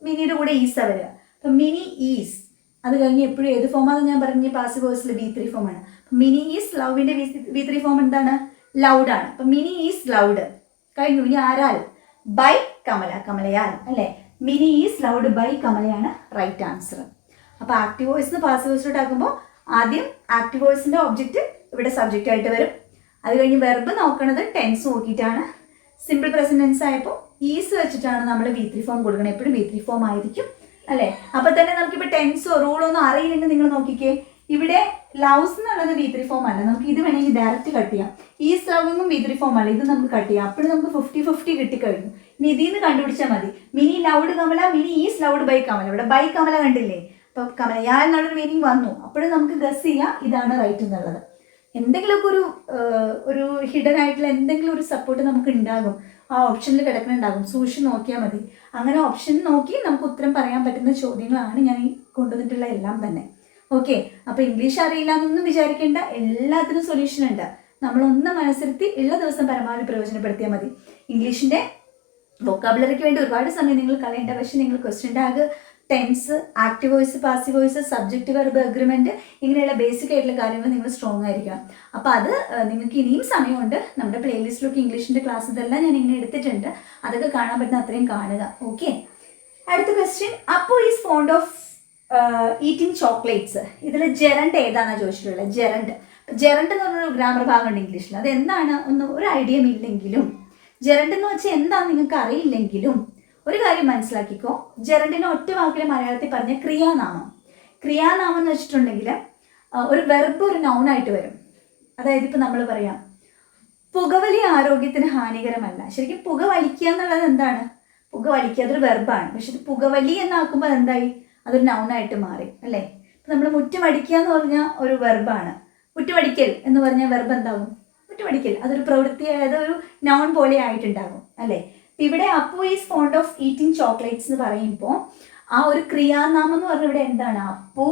Speaker 1: മിനിയുടെ കൂടെ ഈസ വരിക. അപ്പം മിനി ഈസ്. അത് കഴിഞ്ഞ് എപ്പോഴും ഏത് ഫോമാണെന്ന് ഞാൻ പറഞ്ഞ പാസീവ് വോയിസിൽ ബി ത്രീ ഫോമാണ് മിനി ഈസ് ലവിന്റെ ബി ത്രീ ഫോം എന്താണ്? ലൗഡ് ആണ്. അപ്പം മിനി ഈസ് ലൗഡ് കഴിഞ്ഞു. ഇനി ആരാൽ? ബൈ കമല. കമലയാൽ. അല്ലേ? മിനി ഈസ് ലൗഡ് ബൈ കമലയാണ് റൈറ്റ് ആൻസർ അപ്പോൾ ആക്റ്റീവ് വോയിസ് പാസീവ് വേഴ്സിലോട്ട് ആക്കുമ്പോൾ ആദ്യം ആക്റ്റീവ് വോയിസിന്റെ ഒബ്ജക്റ്റ് ഇവിടെ സബ്ജക്റ്റ് ആയിട്ട് വരും. അത് കഴിഞ്ഞ് വെർബ് നോക്കണത് ടെൻസ് നോക്കിയിട്ടാണ്. സിമ്പിൾ പ്രസന്റൻസ് ആയപ്പോൾ ഈസ് വെച്ചിട്ടാണ് നമ്മൾ വി ത്രീ ഫോം കൊടുക്കുന്നത് എപ്പോഴും വി ത്രീ ഫോം ആയിരിക്കും അല്ലേ? അപ്പൊ തന്നെ നമുക്കിപ്പോൾ ടെൻസോ റൂളോ ഒന്നും അറിയില്ലെങ്കിൽ നിങ്ങൾ നോക്കിക്കേ. ഇവിടെ ലവ്സ് എന്നുള്ളത് വി ത്രീ ഫോം അല്ല. നമുക്ക് ഇത് വേണമെങ്കിൽ ഡയറക്റ്റ് കട്ട് ചെയ്യാം. ഈസ് ലവിങ്ങും വി ത്രീ ഫോം അല്ല. ഇത് നമുക്ക് കട്ട് ചെയ്യാം. അപ്പോഴും നമുക്ക് ഫിഫ്റ്റി ഫിഫ്റ്റി കിട്ടിക്കഴിഞ്ഞു. ഇനി ഇതിൽ നിന്ന് കണ്ടുപിടിച്ചാൽ മതി. Mini loved Kamala Mini is loved by Kamala. ഇവിടെ ബൈ കമല കണ്ടില്ലേ? അപ്പൊ ഞാൻ എന്നുള്ളൊരു മീനിങ് വന്നു. അപ്പോഴും നമുക്ക് ഗസ് ചെയ്യാം ഇതാണ് റൈറ്റ് എന്നുള്ളത്. എന്തെങ്കിലുമൊക്കെ ഒരു ഒരു ഹിഡൻ ആയിട്ടുള്ള എന്തെങ്കിലും ഒരു സപ്പോർട്ട് നമുക്ക് ഉണ്ടാകും. ആ ഓപ്ഷനിൽ കിടക്കുന്നുണ്ടാകും. സൂക്ഷിച്ച് നോക്കിയാൽ മതി. അങ്ങനെ ഓപ്ഷൻ നോക്കി നമുക്ക് ഉത്തരം പറയാൻ പറ്റുന്ന ചോദ്യങ്ങളാണ് ഞാൻ കൊണ്ടുവന്നിട്ടുള്ള എല്ലാം തന്നെ. ഓക്കെ അപ്പോൾ ഇംഗ്ലീഷ് അറിയില്ല എന്നൊന്നും വിചാരിക്കേണ്ട. എല്ലാത്തിനും സൊല്യൂഷൻ ഉണ്ട്. നമ്മളൊന്ന് മനസ്സിരുത്തി ഉള്ള ദിവസം പരമാവധി പ്രയോജനപ്പെടുത്തിയാൽ മതി. ഇംഗ്ലീഷിന്റെ വൊക്കാബുലറിക്ക് വേണ്ടി ഒരുപാട് സമയം നിങ്ങൾ കളയേണ്ട. പക്ഷേ നിങ്ങൾ question tag tense active voice passive voice subject verb agreement ഇങ്ങനെയുള്ള ബേസിക് ആയിട്ടുള്ള കാര്യങ്ങൾ നിങ്ങൾ സ്ട്രോങ് ആയിരിക്കണം. അപ്പോൾ അത് നിങ്ങൾക്ക് ഇനിയും സമയമുണ്ട്. നമ്മുടെ പ്ലേലിസ്റ്റിലൊക്കെ ഇംഗ്ലീഷിന്റെ ക്ലാസ് ഇതെല്ലാം ഞാൻ ഇങ്ങനെ എടുത്തിട്ടുണ്ട്. അതൊക്കെ കാണാൻ പറ്റുന്ന അത്രയും കാണുക. ഓക്കെ അടുത്ത ക്വസ്റ്റ്യൻ അപ്പോൾ is fond of eating chocolates ഇതിൽ ജെറണ്ട് ഏതാണെന്ന് ചോദിച്ചിട്ടുള്ളത്? ജെറണ്ട് ജെറണ്ട് എന്ന് പറഞ്ഞൊരു ഗ്രാമർ ഭാഗമുണ്ട് ഇംഗ്ലീഷിൽ അത് എന്താണ് ഒന്ന് ഒരു ഐഡിയയും ഇല്ലെങ്കിലും. ജെറണ്ട് എന്ന് വെച്ചാൽ എന്താണെന്ന് നിങ്ങൾക്ക് അറിയില്ലെങ്കിലും ഒരു കാര്യം മനസ്സിലാക്കിക്കോ. ജെറണ്ടിനെ ഒറ്റ വാക്കിൽ മലയാളത്തിൽ പറഞ്ഞ ക്രിയാനാമം. ക്രിയാനാമം എന്ന് വെച്ചിട്ടുണ്ടെങ്കിൽ ഒരു വെർബ് ഒരു നൗണായിട്ട് വരും. അതായത് ഇപ്പം നമ്മൾ പറയാം പുകവലി ആരോഗ്യത്തിന് ഹാനികരമല്ല. ശരിക്കും പുക വലിക്കുക എന്നുള്ളത് എന്താണ്? പുക വലിക്കുക അതൊരു വെർബാണ് പക്ഷെ ഇത് പുകവലി എന്നാക്കുമ്പോൾ എന്തായി അതൊരു നൗണായിട്ട് മാറി അല്ലേ? ഇപ്പം നമ്മൾ മുറ്റമടിക്കുക എന്ന് പറഞ്ഞാൽ ഒരു വെർബാണ് മുറ്റമടിക്കൽ എന്ന് പറഞ്ഞാൽ വെർബ് എന്താകും മുറ്റുമടിക്കൽ അതൊരു പ്രവൃത്തി അതായത് ഒരു നൗൺ പോലെ ആയിട്ടുണ്ടാകും അല്ലേ? ഇവിടെ Appu is fond of eating chocolates എന്ന് പറയുമ്പോൾ ആ ഒരു ക്രിയാനാമം എന്ന് പറഞ്ഞാൽ ഇവിടെ എന്താണ്? അപ്പു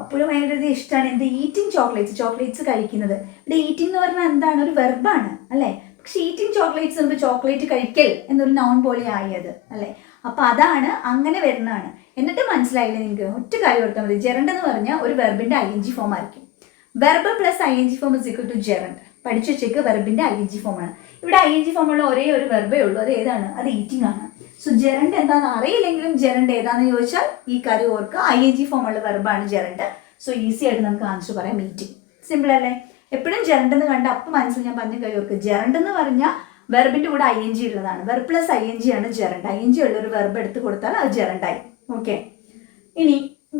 Speaker 1: അപ്പോഴും ഭയങ്കര ഇഷ്ടമാണ്. എന്ത്? ഈറ്റിംഗ് ചോക്ലേറ്റ്സ് ചോക്ലേറ്റ്സ് കഴിക്കുന്നത്. ഇവിടെ ഈറ്റിംഗ് എന്ന് പറഞ്ഞാൽ എന്താണ്? ഒരു വെർബാണ് അല്ലേ? പക്ഷെ ഈറ്റിംഗ് ചോക്ലേറ്റ്സ് നമുക്ക് ചോക്ലേറ്റ് കഴിക്കൽ എന്നൊരു നോൺ പോലെ ആയത് അല്ലേ? അപ്പൊ അതാണ് അങ്ങനെ വരുന്നതാണ്. എന്നിട്ട് മനസ്സിലായില്ല നിങ്ങൾക്ക്? ഒറ്റ കാര്യം ഓർത്താൽ മതി. ജെറണ്ട് എന്ന് പറഞ്ഞാൽ ഒരു വെർബിന്റെ ഐ എൻ ജി ഫോം ആയിരിക്കും. Verb plus I N G form is equal to gerund പഠിച്ചു വെച്ചേക്ക് വെർബിന്റെ ഐ എൻ ജി ഫോമാണ് ഇവിടെ ഐ എൻ ജി ഫോം ഉള്ള ഒരേ ഒരു വെർബേ ഉള്ളൂ. അത് ഏതാണ്? അത് ഈറ്റിംഗ് ആണ്. സോ ജെറണ്ട് എന്താണെന്ന് അറിയില്ലെങ്കിലും ജെറണ്ട് ഏതാണെന്ന് ചോദിച്ചാൽ ഈ കാര്യം ഓർക്കുക. ഐ എൻ ജി ഫോം ഉള്ള വെർബാണ് ജെറണ്ട് സോ ഈസി ആയിട്ട് നമുക്ക് ആൻസർ പറയാം. മീറ്റിംഗ് സിമ്പിൾ അല്ലേ? എപ്പോഴും ജെറണ്ട് എന്ന് കണ്ട അപ്പം മനസ്സിൽ ഞാൻ പറഞ്ഞ കാര്യം ഓർക്കുക. ജെറണ്ട് എന്ന് പറഞ്ഞാൽ വെർബിന്റെ കൂടെ ഐ എൻ ജി ഉള്ളതാണ്. Verb plus I N G ആണ് ജെറണ്ട് ഐ എൻ ജി ഉള്ള ഒരു വെർബ് എടുത്ത് കൊടുത്താൽ അത് ജെറണ്ടായി ഓക്കെ ഇനി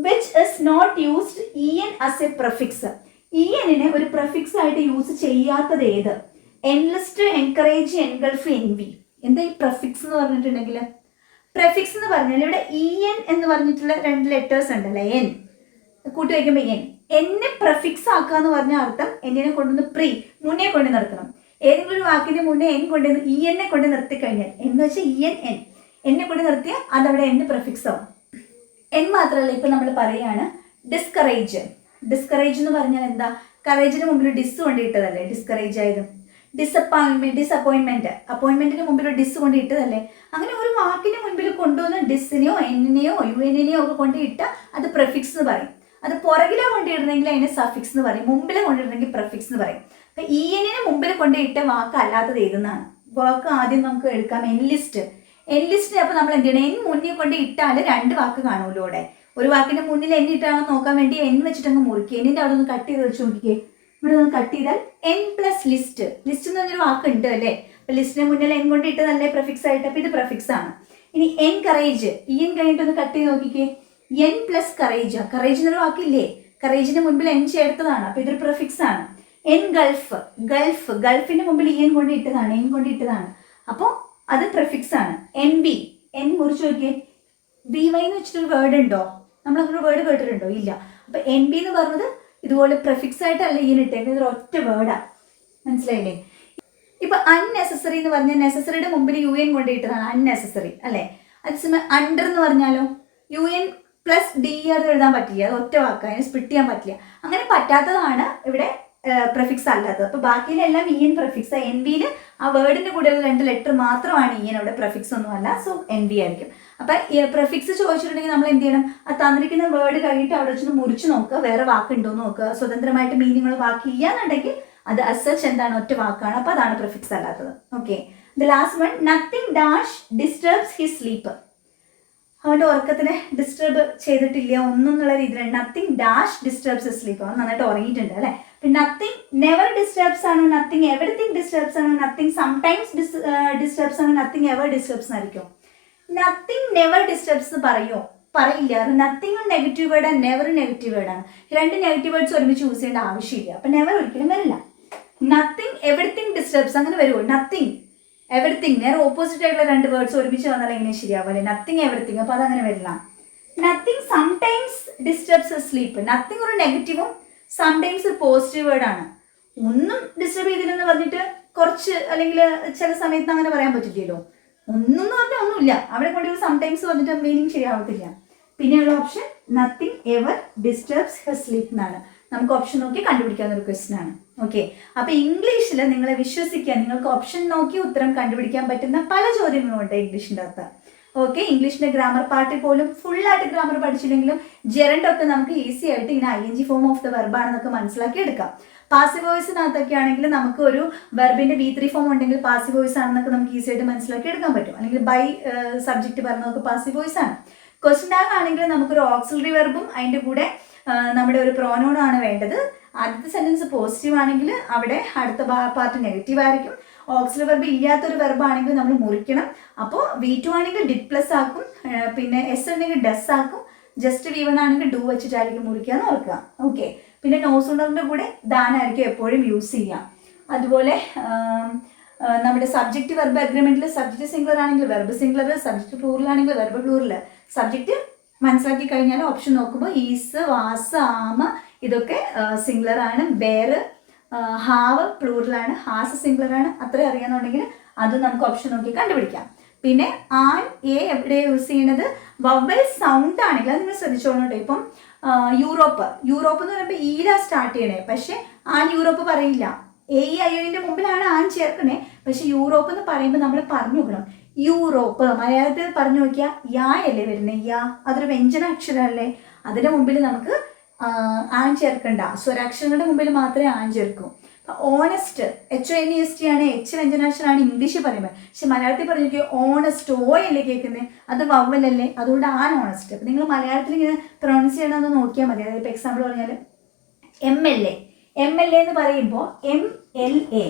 Speaker 1: which is not used E N as a prefix E ഒരു പ്രഫിക്സ് ആയിട്ട് യൂസ് ചെയ്യാത്തത് ഏത്? എൻലിസ്റ്റ് എൻകറേജ് എൻഗൾഫ് എൻവി എന്താ ഈ പ്രഫിക്സ് എന്ന് പറഞ്ഞിട്ടുണ്ടെങ്കിൽ പ്രഫിക്സ് എന്ന് പറഞ്ഞാൽ ഇവിടെ ഇ എൻ എന്ന് പറഞ്ഞിട്ടുള്ള രണ്ട് ലെറ്റേഴ്സ് ഉണ്ടല്ലേ? എൻ കൂട്ടി വയ്ക്കുമ്പോൾ എൻ എന്നെ പ്രഫിക്സ് ആക്കുക എന്ന് പറഞ്ഞ അർത്ഥം എന്നിനെ കൊണ്ടുവന്ന് പ്രീ മുന്നേ കൊണ്ട് നിർത്തണം. ഏതെങ്കിലും ഒരു വാക്കിന്റെ മുന്നേ എൻ കൊണ്ടുവന്ന് ഇ എന്നെ കൊണ്ട് നിർത്തി കഴിഞ്ഞാൽ എന്ന് വെച്ചാൽ ഇ എൻ എൻ എന്നെ കൊണ്ട് നിർത്തിയാൽ അതവിടെ എന്ന് പ്രഫിക്സ് ആവും. എൻ മാത്രമല്ല ഇപ്പൊ നമ്മൾ പറയാണ് ഡിസ്കറേജ് ഡിസ്കറേജ് എന്ന് പറഞ്ഞാൽ എന്താ? കറേജിന് മുമ്പിൽ ഡിസ് കൊണ്ടിട്ടതല്ലേ ഡിസ്കറേജ് ആയത്. ഡിസപ്പോയിൻമെന്റ് ഡിസപ്പോയിൻമെന്റ് അപ്പോയിൻമെന്റിന് മുമ്പിൽ ഡിസ് കൊണ്ട് ഇട്ടതല്ലേ? അങ്ങനെ ഒരു വാക്കിന് മുൻപിൽ കൊണ്ടുവന്ന് ഡിസിനെയോ എന്നിനെയോ യു എന്നിനെയോ ഒക്കെ കൊണ്ട് ഇട്ട അത് പ്രിഫിക്സ് എന്ന് പറയും. അത് പുറകിലെ കൊണ്ടിടുന്നെങ്കിൽ അതിനെ സഫിക്സ് എന്ന് പറയും. മുമ്പിലെ കൊണ്ടിടുന്നെങ്കിൽ പ്രിഫിക്സ് എന്ന് പറയും. അപ്പൊ ഇ എന്നിനെ മുമ്പിൽ കൊണ്ട് ഇട്ട വാക്ക് അല്ലാത്തത് ഏതെന്നാണ്? വാക്ക് ആദ്യം നമുക്ക് എടുക്കാം. എൻ ലിസ്റ്റ് എൻലിസ്റ്റ് എൻലിസ്റ്റ് അപ്പൊ നമ്മൾ എന്ത് ചെയ്യണം? എൻ മുന്നിൽ കൊണ്ട് ഇട്ടാൽ രണ്ട് വാക്ക് കാണുമല്ലോ ഇവിടെ ഒരു വാക്കിന്റെ മുന്നിൽ എൻ ഇട്ടാണോ നോക്കാൻ വേണ്ടി എൻ വെച്ചിട്ട് അങ്ങ് മുറിക്കുക എന്നിന്റെ അവിടെ ഒന്ന് കട്ട് ചെയ്ത് വെച്ച് നോക്കിക്കേ. ഇവിടെ ഒന്ന് കട്ട് ചെയ്താൽ എൻ പ്ലസ് ലിസ്റ്റ്. ലിസ്റ്റ് എന്ന് പറഞ്ഞൊരു വാക്ക് ഉണ്ട് അല്ലേ? അപ്പൊ ലിസ്റ്റിന് മുന്നിൽ എൻ കൊണ്ട് ഇട്ടതല്ലേ പ്രഫിക്സ് ആയിട്ട്? അപ്പൊ ഇത് പ്രഫിക്സ് ആണ്. ഇനി എൻ കറേജ് ഈ എൻ കഴിഞ്ഞിട്ട് ഒന്ന് കട്ട് ചെയ്ത് നോക്കിക്കേ. എൻ പ്ലസ് കറേജ് കറേജ് എന്നൊരു വാക്കില്ലേ? കറേജിന് മുൻപിൽ എൻ ചേർത്തതാണ്. അപ്പൊ ഇതൊരു പ്രഫിക്സ് ആണ്. N Gulf. ഗൾഫ്. ഗൾഫിന്റെ മുമ്പിൽ ഇ എൻ കൊണ്ട് ഇട്ടതാണ്. എൻ കൊണ്ട് ഇട്ടതാണ്. അപ്പോൾ അത് പ്രഫിക്സ് ആണ്. N B. എൻ മുറിച്ച് നോക്കിയേ. ബി വൈ എന്ന് വെച്ചിട്ടൊരു വേർഡ് ഉണ്ടോ? നമ്മൾ അങ്ങനെ വേർഡ് കേട്ടിട്ടുണ്ടോ? ഇല്ല. അപ്പൊ എൻ ബി എന്ന് പറഞ്ഞത് ഇതുപോലെ പ്രിഫിക്സ് ആയിട്ടല്ല ഈ ഇട്ടേക്കുന്നത് ഒരു ഒറ്റ വേർഡാ മനസ്സിലായില്ലേ? ഇപ്പൊ അൺനെസസറി എന്ന് പറഞ്ഞാൽ നെസസറിയുടെ മുമ്പിൽ യു എൻ കൊണ്ടിട്ടതാണ് അൺനെസസറി അല്ലെ? അതേസമയം അണ്ടർ എന്ന് പറഞ്ഞാലോ? U N plus D R എഴുതാൻ പറ്റില്ല. ഒറ്റ വാക്ക്. അതിന് സ്പ്ലിറ്റ് ചെയ്യാൻ പറ്റില്ല. അങ്ങനെ പറ്റാത്തതാണ് ഇവിടെ പ്രിഫിക്സ് അല്ലാത്തത്. അപ്പൊ ബാക്കിയിലെല്ലാം ഇ എൻ പ്രിഫിക്സ് എൻ ബിയിൽ ആ വേർഡിന്റെ കൂടെ രണ്ട് ലെറ്റർ മാത്രമാണ് ഇ എൻ അവിടെ പ്രഫിക്സ് ഒന്നുമല്ല. സോ എൻ ബി ആയിരിക്കും. അപ്പൊ പ്രിഫിക്സ് ചോദിച്ചിട്ടുണ്ടെങ്കിൽ നമ്മൾ എന്ത് ചെയ്യണം? ആ തന്നിരിക്കുന്ന വേർഡ് കഴിഞ്ഞിട്ട് അവിടെ വെച്ചൊന്ന് മുറിച്ച് നോക്കുക. വേറെ വാക്കുണ്ടോ നോക്കുക. സ്വതന്ത്രമായിട്ട് മീനിങ്ങുള്ള വാക്കില്ല എന്നുണ്ടെങ്കിൽ അത് അസച്ച് എന്താണ്? ഒറ്റ വാക്കാണ്. അപ്പൊ അതാണ് പ്രിഫിക്സ് അല്ലാത്തത്. Okay the last one nothing dash disturbs his sleep അവന്റെ ഉറക്കത്തിനെ ഡിസ്റ്റർബ് ചെയ്തിട്ടില്ല. ഒന്നും എന്നുള്ള രീതിയിൽ nothing dash disturbs his sleep അവൻ നന്നായിട്ട് ഉറങ്ങിയിട്ടുണ്ട് അല്ലെ? നത്തിങ് നെവർ ഡിസ്റ്റർബ്സ് ആണ്. നത്തിങ് എവറിത്തിങ് ഡിസ്റ്റർബ്സ് ആണ്. നത്തിങ് സംടൈംസ് ഡിസ്റ്റർബ്സ് ആണ്. നത്തിങ് എവർ ഡിസ്റ്റർബ്സ് ആയിരിക്കും നത്തിങ് നെവർ ഡിസ്റ്റർബ്സ് പറയോ? പറയുമോ പറയില്ല nothing negative word never negative വേർഡാണ് രണ്ട് നെഗറ്റീവ് വേർഡ്സ് ഒരുമിച്ച് യൂസ് ചെയ്യേണ്ട ആവശ്യമില്ല. അപ്പൊ നെവർ ഒരിക്കലും വരില്ല. നത്തിങ് എവറിത്തിങ് ഡിസ്റ്റർബ്സ് അങ്ങനെ വരുമോ നത്തിങ് എവറിത്തിങ് നേരെ ഓപ്പോസിറ്റ് ആയിട്ടുള്ള രണ്ട് വേർഡ്സ് ഒരുമിച്ച് വന്നാൽ എങ്ങനെ ശരിയാവില്ലേ നത്തിങ് എവറിത്തിങ് അപ്പൊ അതങ്ങനെ വരില്ല. Nothing sometimes disturbs sleep nothing ഒരു നെഗറ്റീവും സംടൈംസ് ഒരു പോസിറ്റീവ് ആണ്. ഒന്നും ഡിസ്റ്റർബ് ചെയ്തില്ലെന്ന് പറഞ്ഞിട്ട് കുറച്ച് അല്ലെങ്കിൽ ചില സമയത്ത് അങ്ങനെ പറയാൻ പറ്റില്ലല്ലോ. ഒന്നും പറഞ്ഞാൽ ഒന്നുമില്ല. അവിടെ കൊണ്ട് സംടൈംസ് വന്നിട്ട് മീനിങ് ശരിയാവത്തില്ല പിന്നെയുള്ള option nothing ever disturbs her sleep എന്നാണ്. നമുക്ക് ഓപ്ഷൻ നോക്കി കണ്ടുപിടിക്കാവുന്ന ഒരു ക്വസ്റ്റൻ ആണ്. ഓക്കെ അപ്പൊ ഇംഗ്ലീഷിൽ നിങ്ങളെ വിശ്വസിക്കാൻ നിങ്ങൾക്ക് ഓപ്ഷൻ നോക്കി ഉത്തരം കണ്ടുപിടിക്കാൻ പറ്റുന്ന പല ചോദ്യങ്ങളും ഉണ്ട് ഇംഗ്ലീഷിന്റെ അകത്ത്. ഓക്കെ ഇംഗ്ലീഷിന്റെ ഗ്രാമർ പാർട്ടിൽ പോലും ഫുൾ ആയിട്ട് ഗ്രാമർ പഠിച്ചില്ലെങ്കിലും ജെറണ്ട് ഒക്കെ നമുക്ക് ഈസി ആയിട്ട് ഇങ്ങനെ I N G form of the വെർബാണെന്നൊക്കെ മനസ്സിലാക്കി എടുക്കാം. പാസീവ് വോയിസിനകത്തൊക്കെ ആണെങ്കിൽ നമുക്ക് ഒരു വെർബിന്റെ ബി ത്രീ ഫോം ഉണ്ടെങ്കിൽ പാസീവ് വോയിസ് ആണെന്നൊക്കെ നമുക്ക് ഈസി ആയിട്ട് മനസ്സിലാക്കി എടുക്കാൻ പറ്റും. അല്ലെങ്കിൽ ബൈ സബ്ജക്റ്റ് പറഞ്ഞതൊക്കെ പാസീവ് വോയിസ് ആണ്. ക്വസ്റ്റൻ ടാഗ് ആണെങ്കിൽ നമുക്കൊരു ഓക്സിലറി വെർബും അതിന്റെ കൂടെ നമ്മുടെ ഒരു പ്രോനോൺ ആണ് വേണ്ടത്. ആദ്യത്തെ സെന്റൻസ് പോസിറ്റീവ് ആണെങ്കിൽ അവിടെ അടുത്ത പാർട്ട് നെഗറ്റീവ് ആയിരിക്കും. ഓക്സിലറി വെർബ് ഇല്ലാത്തൊരു വെർബ് ആണെങ്കിൽ നമ്മൾ മുറിക്കണം. അപ്പോൾ വി ടു ആണെങ്കിൽ ഡിഡ് പ്ലസ് ആക്കും. പിന്നെ എസ് ഉണ്ടെങ്കിൽ ഡസ് ആക്കും. ജസ്റ്റ് വി വൺ ആണെങ്കിൽ ഡു വെച്ചിട്ടായിരിക്കും മുറിക്കുക എന്ന് ഓർക്കുക. ഓക്കെ പിന്നെ നോസുണ്ടറിന്റെ കൂടെ ദാനായിരിക്കും എപ്പോഴും യൂസ് ചെയ്യാം. അതുപോലെ നമ്മുടെ സബ്ജക്റ്റ് വെർബ് അഗ്രിമെന്റിൽ സബ്ജക്റ്റ് സിംഗുലർ ആണെങ്കിൽ വെർബ് സിംഗുലർ സബ്ജക്റ്റ് പ്ലൂറൽ ആണെങ്കിൽ വെർബ് പ്ലൂറൽ സബ്ജക്റ്റ് മനസ്സിലാക്കി കഴിഞ്ഞാൽ ഓപ്ഷൻ നോക്കുമ്പോൾ ഈസ് വാസ് ആമ ഇതൊക്കെ സിംഗുലർ ആണ്. ബെയർ ഹാവ് പ്ലൂറലാണ് ഹാസ് സിംഗിളറാണ് അത്രയും അറിയാന്നുണ്ടെങ്കിൽ അത് നമുക്ക് ഓപ്ഷൻ നോക്കി കണ്ടുപിടിക്കാം. പിന്നെ ആൻ എ എവിടെ യൂസ് ചെയ്യണത്? വവൽ സൗണ്ട് ആണെങ്കിൽ അത് നിങ്ങൾ ശ്രദ്ധിച്ചോളൂ ഇപ്പം യൂറോപ്പ് യൂറോപ്പ്. എന്ന് പറയുമ്പോൾ ഈരാ സ്റ്റാർട്ട് ചെയ്യണേ. പക്ഷേ ആൻ യൂറോപ്പ് പറയില്ല. എ ഇ അയ്യോന്റെ മുമ്പിലാണ് ആൻ ചേർക്കണേ. പക്ഷെ യൂറോപ്പ് എന്ന് പറയുമ്പോൾ നമ്മൾ പറഞ്ഞു നോക്കണം. യൂറോപ്പ് മലയാളത്തിൽ പറഞ്ഞു നോക്കിയാൽ യാ അല്ലേ വരുന്നത് യാ. അതൊരു വ്യഞ്ജന അക്ഷരമല്ലേ അതിന്റെ മുമ്പിൽ നമുക്ക് ആൻ ചേർക്കണ്ട. സ്വരാക്ഷരങ്ങളുടെ മുമ്പിൽ മാത്രമേ an ചേർക്കൂ. Honest H O N S T ആണ് എച്ച് വ്യഞ്ജനാക്ഷരമാണ് ഇംഗ്ലീഷിൽ പറയുമ്പോൾ പക്ഷെ മലയാളത്തിൽ പറഞ്ഞു നോക്കിയാൽ ഓണസ്റ്റ് ഓ അല്ലേ കേൾക്കുന്നത് അത് വവ്വലല്ലേ അതുകൊണ്ട് ആൻ ഓണസ്റ്റ് അപ്പം നിങ്ങൾ മലയാളത്തിൽ ഇങ്ങനെ പ്രൊണൗൺസ് ചെയ്യണമെന്ന് നോക്കിയാൽ മതി. അതായത് ഇപ്പോൾ എക്സാമ്പിൾ പറഞ്ഞാൽ M L A M L A എന്ന് പറയുമ്പോൾ എം എൽ എ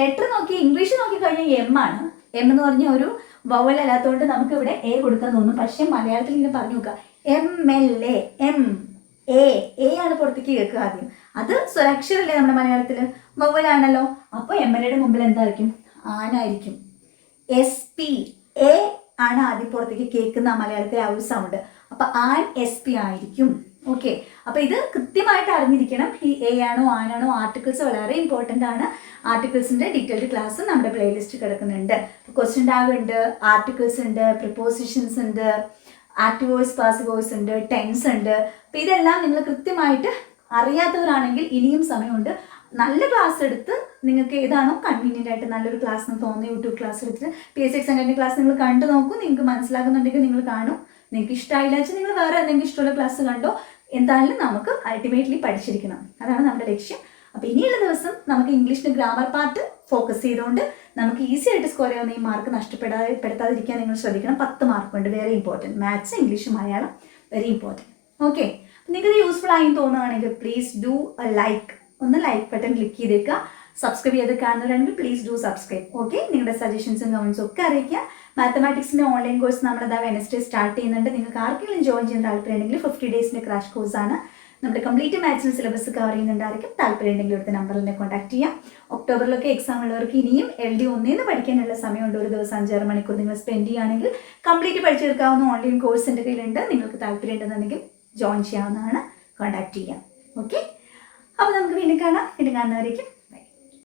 Speaker 1: ലെറ്റർ നോക്കി ഇംഗ്ലീഷ് നോക്കി കഴിഞ്ഞാൽ എം ആണ്. എം എന്ന് പറഞ്ഞ ഒരു വവൽ അല്ലാത്തതുകൊണ്ട് നമുക്ക് ഇവിടെ എ കൊടുക്കാൻ തോന്നും. പക്ഷെ മലയാളത്തിൽ ഇങ്ങനെ പറഞ്ഞു നോക്കുക. M L A M A A ആണ് പുറത്തേക്ക് കേൾക്കുക ആദ്യം. അത് സ്വരാക്ഷരല്ലേ നമ്മുടെ മലയാളത്തിൽ? വവലാണല്ലോ അപ്പോൾ എം എൽ എയുടെ മുമ്പിൽ എന്തായിരിക്കും? ആനായിരിക്കും. എസ് പി എ ആണ് ആദ്യം പുറത്തേക്ക് കേൾക്കുന്ന മലയാളത്തിലെ ഒരു സൗണ്ട് അപ്പൊ ആൻ എസ് പി ആയിരിക്കും. ഓക്കെ അപ്പൊ ഇത് കൃത്യമായിട്ട് അറിഞ്ഞിരിക്കണം. ഈ എ ആണോ ആനാണോ ആർട്ടിക്കിൾസ് വളരെ ഇമ്പോർട്ടന്റ് ആണ്. ആർട്ടിക്കിൾസിന്റെ ഡീറ്റെയിൽഡ് ക്ലാസ് നമ്മുടെ പ്ലേലിസ്റ്റ് കിടക്കുന്നുണ്ട്. ക്വസ്റ്റ്യൻ ടാഗ് ഉണ്ട് ആർട്ടിക്കിൾസ് ഉണ്ട് പ്രിപ്പോസിഷൻസ് ഉണ്ട് ആക്റ്റീവ് വോയിസ് പാസ് വോയിസ് ഉണ്ട് ടെൻസ് ഉണ്ട്. അപ്പൊ ഇതെല്ലാം നിങ്ങൾ കൃത്യമായിട്ട് അറിയാത്തവരാണെങ്കിൽ ഇനിയും സമയമുണ്ട്. നല്ല ക്ലാസ് എടുത്ത് നിങ്ങൾക്ക് ഏതാണോ കൺവീനിയന്റ് ആയിട്ട് നല്ലൊരു ക്ലാസ് എന്ന് തോന്നുന്ന യൂട്യൂബ് ക്ലാസ് എടുത്തിട്ട് പി എസ് എക്സ് അങ്ങനെ ക്ലാസ് നിങ്ങൾ കണ്ടു നോക്കൂ. നിങ്ങൾക്ക് മനസ്സിലാകുന്നുണ്ടെങ്കിൽ നിങ്ങൾ കാണും. നിങ്ങൾക്ക് ഇഷ്ടമായില്ല വെച്ചാൽ നിങ്ങൾ വേറെ എന്തെങ്കിലും ഇഷ്ടമുള്ള ക്ലാസ് കണ്ടോ? എന്തായാലും നമുക്ക് അൾട്ടിമേറ്റ്ലി പഠിച്ചിരിക്കണം. അതാണ് നമ്മുടെ ലക്ഷ്യം. അപ്പോൾ ഇനിയുള്ള ദിവസം നമുക്ക് ഇംഗ്ലീഷിന് ഗ്രാമർ പാർട്ട് ഫോക്കസ് ചെയ്തുകൊണ്ട് നമുക്ക് ഈസി ആയിട്ട് സ്കോർ ചെയ്യാവുന്ന ഈ മാർക്ക് നഷ്ടപ്പെടാതെ നിങ്ങൾ ശ്രദ്ധിക്കണം. പത്ത് മാർക്ക് ഉണ്ട് very important maths English Malayalam very important okay നിങ്ങൾക്ക് യൂസ്ഫുൾ ആയി തോന്നുകയാണെങ്കിൽ പ്ലീസ് ഡു എ ലൈക്ക് ഒന്ന് ലൈക്ക് ബട്ടൺ ക്ലിക്ക് ചെയ്തേക്കുക. സബ്സ്ക്രൈബ് ചെയ്ത് കാണുന്നവരാണെങ്കിൽ പ്ലീസ് ഡു സബ്സ്ക്രൈബ് ഓക്കെ നിങ്ങളുടെ സജഷൻസും കമൻസും ഒക്കെ അറിയിക്കുക. മാത്തമാറ്റിക്സിന്റെ ഓൺലൈൻ കോഴ്സ് നമ്മുടെ വെനസ്ഡേ സ്റ്റാർട്ട് ചെയ്യുന്നുണ്ട്. നിങ്ങൾക്ക് ആർക്കെങ്കിലും ജോയിൻ ചെയ്യാൻ താല്പര്യമുണ്ടെങ്കിൽ ഫിഫ്റ്റി ഡേയ്സിന്റെ ക്രാഷ് ആണ്. നമ്മുടെ കംപ്ലീറ്റ് മാത്സിന് സിലബസ് കവർ ചെയ്യുന്നുണ്ടായിരിക്കും. താല്പര്യം ഉണ്ടെങ്കിൽ ഇവിടുത്തെ നമ്പറിൽ എന്നെ കോൺടാക്ട് ചെയ്യാം. ഒക്ടോബറിലൊക്കെ എക്സാം ഉള്ളവർക്ക് ഇനിയും എൽ ഡി ഒന്നേന്ന് പഠിക്കാനുള്ള സമയമുണ്ട്. ഒരു ദിവസം അഞ്ചാറ് മണിക്കൂർ നിങ്ങൾ സ്പെൻഡ് ചെയ്യുകയാണെങ്കിൽ കംപ്ലീറ്റ് പഠിച്ചു ഓൺലൈൻ കോഴ്സ് എന്റെ കയ്യിലുണ്ട്. നിങ്ങൾക്ക് താല്പര്യം ഉണ്ടെന്നുണ്ടെങ്കിൽ ജോയിൻ ചെയ്യാവുന്നതാണ്. കോൺടാക്ട് ചെയ്യാം. ഓക്കെ അപ്പോൾ നമുക്ക് വീണ്ടും കാണാം. വീണ്ടും കാണുന്നവരേക്കും